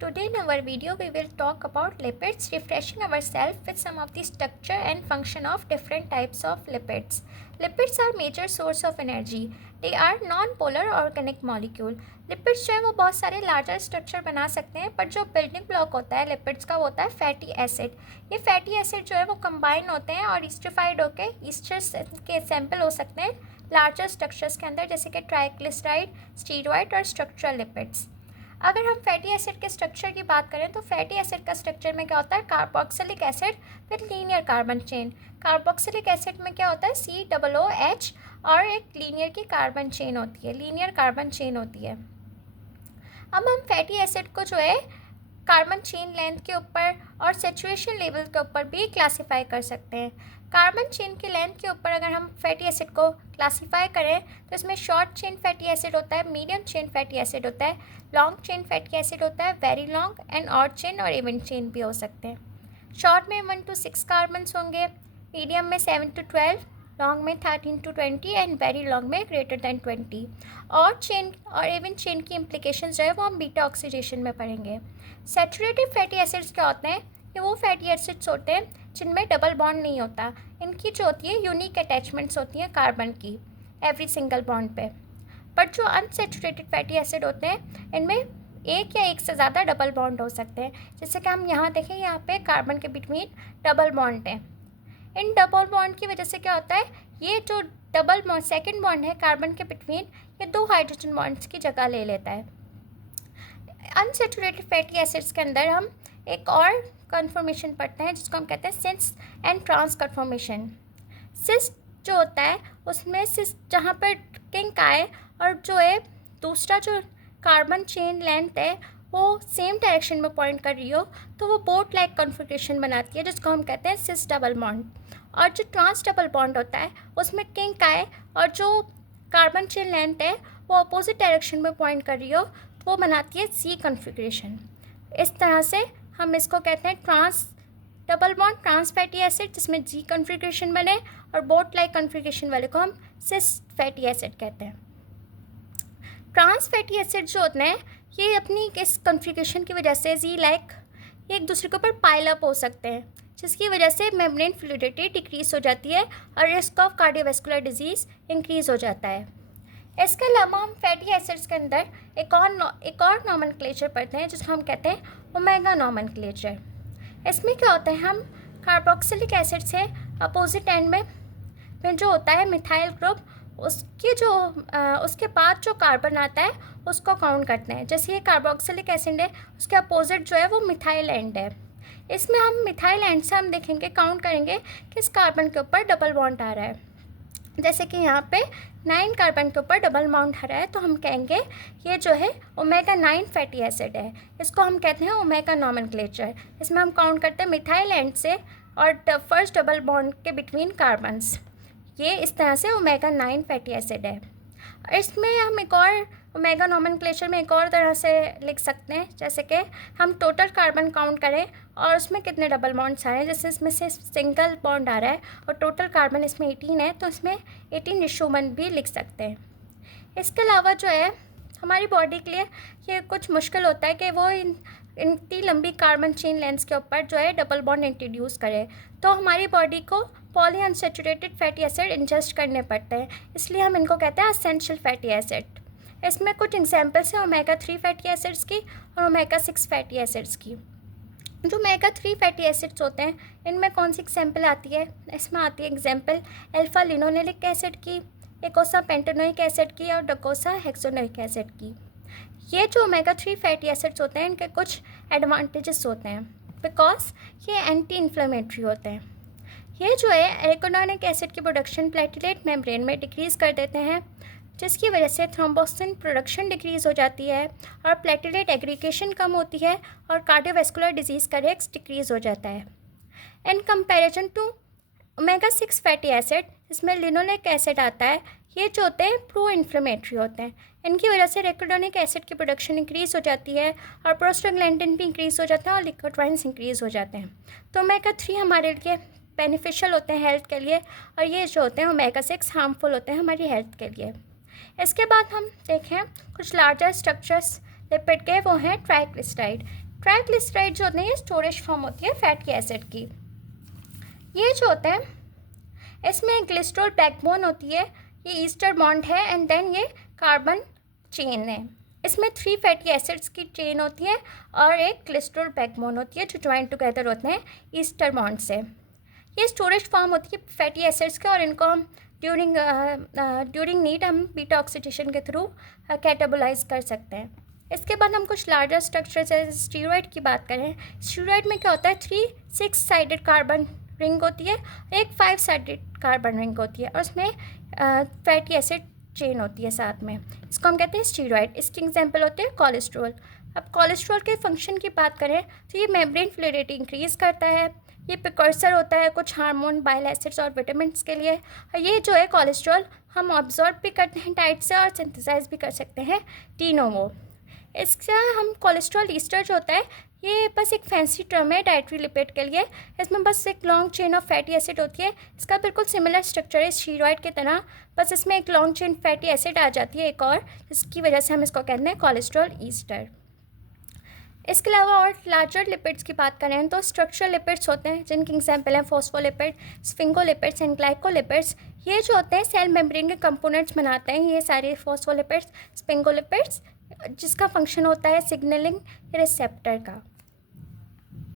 Today in our video we will talk about lipids, refreshing ourselves with some of the structure and function of different types of lipids. Lipids are major source of energy. They are non-polar organic molecule. Lipids जो है वो बहुत सारे larger structure बना सकते हैं, पर जो बिल्डिंग ब्लॉक होता है लिपिड्स का वो होता है फैटी एसिड. ये फैटी एसिड जो है वो कंबाइन होते हैं और ईस्टरिफाइड होकर ईस्टर्स के सैंपल हो सकते हैं लार्जर स्ट्रक्चर्स के अंदर, जैसे कि ट्राइग्लिसराइड, स्टीरॉइड और स्ट्रक्चरल लिपिड्स. अगर हम फैटी एसिड के स्ट्रक्चर की बात करें तो फैटी एसिड का स्ट्रक्चर में क्या होता है, carboxylic acid with linear carbon chain. Carboxylic acid में क्या होता है, COOH और एक लीनियर की कार्बन चेन होती है, लीनियर कार्बन चेन होती है. अब हम फैटी एसिड को जो है कार्बन चेन लेंथ के ऊपर और सेचुरेशन लेवल के ऊपर भी क्लासीफाई कर सकते हैं. कार्बन चेन की लेंथ के ऊपर अगर हम फैटी एसिड को क्लासीफाई करें तो इसमें शॉर्ट चेन फैटी एसिड होता है, मीडियम चेन फैटी एसिड होता है, लॉन्ग चेन फैटी एसिड होता है, very long and odd chain और इवन चेन भी हो सकते हैं. शॉर्ट में 1 to 6 कार्बन्स होंगे, मीडियम में 7 to 12, लॉन्ग में 13 to 20 एंड वेरी लॉन्ग में ग्रेटर दैन 20. और चेन और इवन चेन की इम्प्लीकेशन जो है वो हम बीटा ऑक्सीडेशन में पढ़ेंगे. सैचुरेटेड फैटी एसिड्स क्या होते हैं, ये वो फैटी एसिड्स होते हैं जिनमें डबल बॉन्ड नहीं होता. इनकी जो होती है यूनिक अटैचमेंट्स होती हैं कार्बन की एवरी सिंगल बॉन्ड पे. बट जो अनसैचुरेटेड फैटी एसिड होते हैं इनमें एक या एक से ज़्यादा डबल बॉन्ड हो सकते हैं. जैसे कि हम यहाँ देखें, यहाँ पे कार्बन के बिटवीन डबल बॉन्ड है. इन डबल बॉन्ड की वजह से क्या होता है, ये जो डबल बॉन्ड सेकेंड बॉन्ड है कार्बन के बिटवीन, ये 2 हाइड्रोजन बॉन्ड्स की जगह ले लेता है. अनसैचुरेटेड फैटी एसिड्स के अंदर हम एक और कन्फॉर्मेशन पढ़ते हैं जिसको हम कहते हैं सिस एंड ट्रांस कन्फॉर्मेशन. सिस जो होता है उसमें सिस जहाँ पर किंक आए और जो है दूसरा जो कार्बन चेन लेंथ है वो सेम डायरेक्शन में पॉइंट कर रही हो तो वो बोट लाइक कॉन्फ़िगरेशन बनाती है जिसको हम कहते हैं सिस डबल बॉन्ड. और जो ट्रांस डबल बॉन्ड होता है उसमें किंक आए और जो कार्बन चेन लेंथ है वो अपोजिट डायरेक्शन में पॉइंट कर रही हो तो वो बनाती है सी कॉन्फ़िगरेशन. इस तरह से हम इसको कहते हैं trans double bond trans fatty acid जिसमें जी कॉन्फ़िगरेशन बने, और बोट लाइक कॉन्फ़िगरेशन वाले को हम सिस फैटी एसिड कहते हैं. ट्रांस फैटी एसिड जो होते हैं ये अपनी इस कॉन्फ़िगरेशन की वजह से जी लाइक एक दूसरे के ऊपर पाइल अप हो सकते हैं, जिसकी वजह से मेम्ब्रेन फ्लूइडिटी डिक्रीज़ हो जाती है और risk of cardiovascular disease increase हो जाता है. इसके अलावा हम फैटी एसिड्स के अंदर एक और नॉमेनक्लेचर पढ़ते हैं जिसको हम कहते हैं ओमेगा नॉमेनक्लेचर. इसमें क्या होता है, हम कार्बोक्सिलिक एसिड से अपोजिट एंड में जो होता है मिथाइल ग्रुप, उसके बाद जो कार्बन आता है उसको काउंट करते हैं. जैसे ये कार्बोक्सिलिक एसिड है उसके अपोजिट जो है वो मिथाइल एंड है. इसमें हम मिथाइल एंड से हम देखेंगे, काउंट करेंगे किस कार्बन के ऊपर डबल बॉन्ड आ रहा है. जैसे कि यहाँ पे 9 कार्बन के ऊपर डबल बॉन्ड आ रहा है तो हम कहेंगे ये जो है ओमेगा 9 फैटी एसिड है. इसको हम कहते हैं ओमेगा नॉमेनक्लेचर. इसमें हम काउंट करते हैं मिथाइल एंड से और फर्स्ट डबल बॉन्ड के बिटवीन कार्बन्स. ये इस तरह से ओमेगा 9 फैटी एसिड है. इसमें हम एक और ओमेगा नॉमेनक्लेचर में एक और तरह से लिख सकते हैं, जैसे कि हम टोटल कार्बन काउंट करें और उसमें कितने डबल बॉन्ड्स आ रहे हैं. जैसे इसमें से सिंगल बॉन्ड आ रहा है और टोटल कार्बन इसमें 18 है तो इसमें 18:1 भी लिख सकते हैं. इसके अलावा जो है हमारी बॉडी के लिए ये कुछ मुश्किल होता है कि वो इतनी लंबी कार्बन चेन लेंथ्स के ऊपर जो है डबल बॉन्ड इंट्रोड्यूस करे, तो हमारी बॉडी को poly unsaturated fatty acid ingest करने पड़ते हैं. इसलिए हम इनको कहते हैं एसेंशियल फैटी एसिड. इसमें कुछ एग्जांपल्स हैं ओमेगा 3 फैटी एसिड्स की और ओमेगा 6 फैटी एसिड्स की. जो ओमेगा 3 फैटी एसिड्स होते हैं इनमें कौन सी एग्जांपल आती है, इसमें आती है एग्जांपल अल्फा लिनोलेनिक एसिड की, एकोसा पेंटेनोइक एसिड की और डोकोसा हेक्सोनोइक एसिड की. ये जो ओमेगा 3 फैटी एसिड्स होते हैं इनके कुछ एडवांटेजेस होते हैं बिकॉज ये एंटी इन्फ्लेमेटरी होते हैं. ये जो है एरिकोनोइक एसिड की प्रोडक्शन प्लेटलेट मेम्ब्रेन में डिक्रीज़ कर देते हैं, जिसकी वजह से थ्रोम्बोसिन प्रोडक्शन डिक्रीज़ हो जाती है और प्लेटलेट एग्रीगेशन कम होती है और कार्डियोवैस्कुलर डिजीज़ का रिस्क डिक्रीज़ हो जाता है. In comparison to omega 6 fatty acid इसमें लिनोलेनिक एसिड आता है, ये जो होते हैं प्रो इन्फ्लेमेटरी होते हैं. इनकी वजह से रेकोडोनिक एसिड की प्रोडक्शन इंक्रीज़ हो जाती है और प्रोस्टाग्लैंडिन भी इंक्रीज़ हो जाता है और लिकोट्राइन्स इंक्रीज़ हो जाते हैं. तो ओमेगा 3 हमारे लिए बेनिफिशियल होते हैं हेल्थ के लिए, और ये जो होते हैं ओमेगा 6 हार्मफुल होते हैं हमारी हेल्थ के लिए. इसके बाद हम देखें कुछ लार्जर स्ट्रक्चर्स लिपिड के, वो हैं ट्राइग्लिसराइड. ट्राइग्लिसराइड जो होते हैं ये स्टोरेज फॉर्म होती है फैटी एसिड की। ये जो होते हैं इसमें ग्लिसरॉल बैकबोन होती है, ये ईस्टर बॉन्ड है एंड देन ये कार्बन चेन है। इसमें 3 फैटी एसिड्स की चेन होती है और एक ग्लिसरॉल बैकबोन होती है जो ज्वाइन टुगेदर होते हैं ईस्टर बॉन्ड से। ये स्टोरेज फॉर्म होती है फैटी एसिड्स के और इनको हम ड्यूरिंग नीड हम बीटा ऑक्सीडेशन के थ्रू कैटाबोलाइज कर सकते हैं। इसके बाद हम कुछ लार्जर स्ट्रक्चर जैसे स्टीरॉयड की बात करें। स्टीरॉयड में क्या होता है, 3 6 साइडेड कार्बन रिंग होती है, एक 5 साइडेड कार्बन रिंग होती है और उसमें फैटी एसिड चेन होती है साथ में। इसको हम कहते हैं स्टीरॉयड। इसके एग्जाम्पल होते हैं कोलेस्ट्रॉल। अब कोलेस्ट्रॉल के फंक्शन की बात करें तो ये मेम्ब्रेन फ्लूइडिटी इंक्रीज़ करता है, ये प्रिकर्सर होता है कुछ हार्मोन, बाइल एसिड्स और विटामिन्स के लिए। और ये जो है कोलेस्ट्रॉल हम ऑब्जॉर्ब भी करते हैं डाइट से और सिंथेसाइज भी कर सकते हैं टीनोमो। इसका हम कोलेस्ट्रॉल ईस्टर जो होता है ये बस एक फैंसी टर्म है डाइटरी लिपिड के लिए। इसमें बस एक long chain of fatty acid होती है। इसका बिल्कुल सिमिलर स्ट्रक्चर है स्टीरॉयड की तरह, बस इसमें एक लॉन्ग चेन फैटी एसिड आ जाती है एक और, जिसकी वजह से हम इसको कहते हैं कोलेस्ट्रॉल ईस्टर। इसके अलावा और लार्जर लिपिड्स की बात करें तो स्ट्रक्चरल लिपिड्स होते हैं जिनके एग्जाम्पल हैं फॉस्फोलिपिड, स्फिंगोलिपिड्स एंड ग्लाइकोलिपिड्स। ये जो होते हैं सेल मेम्ब्रेन के कंपोनेंट्स बनाते हैं ये सारे फॉस्फोलिपिड्स, स्फिंगोलिपिड्स, जिसका फंक्शन होता है सिग्नलिंग रिसेप्टर का।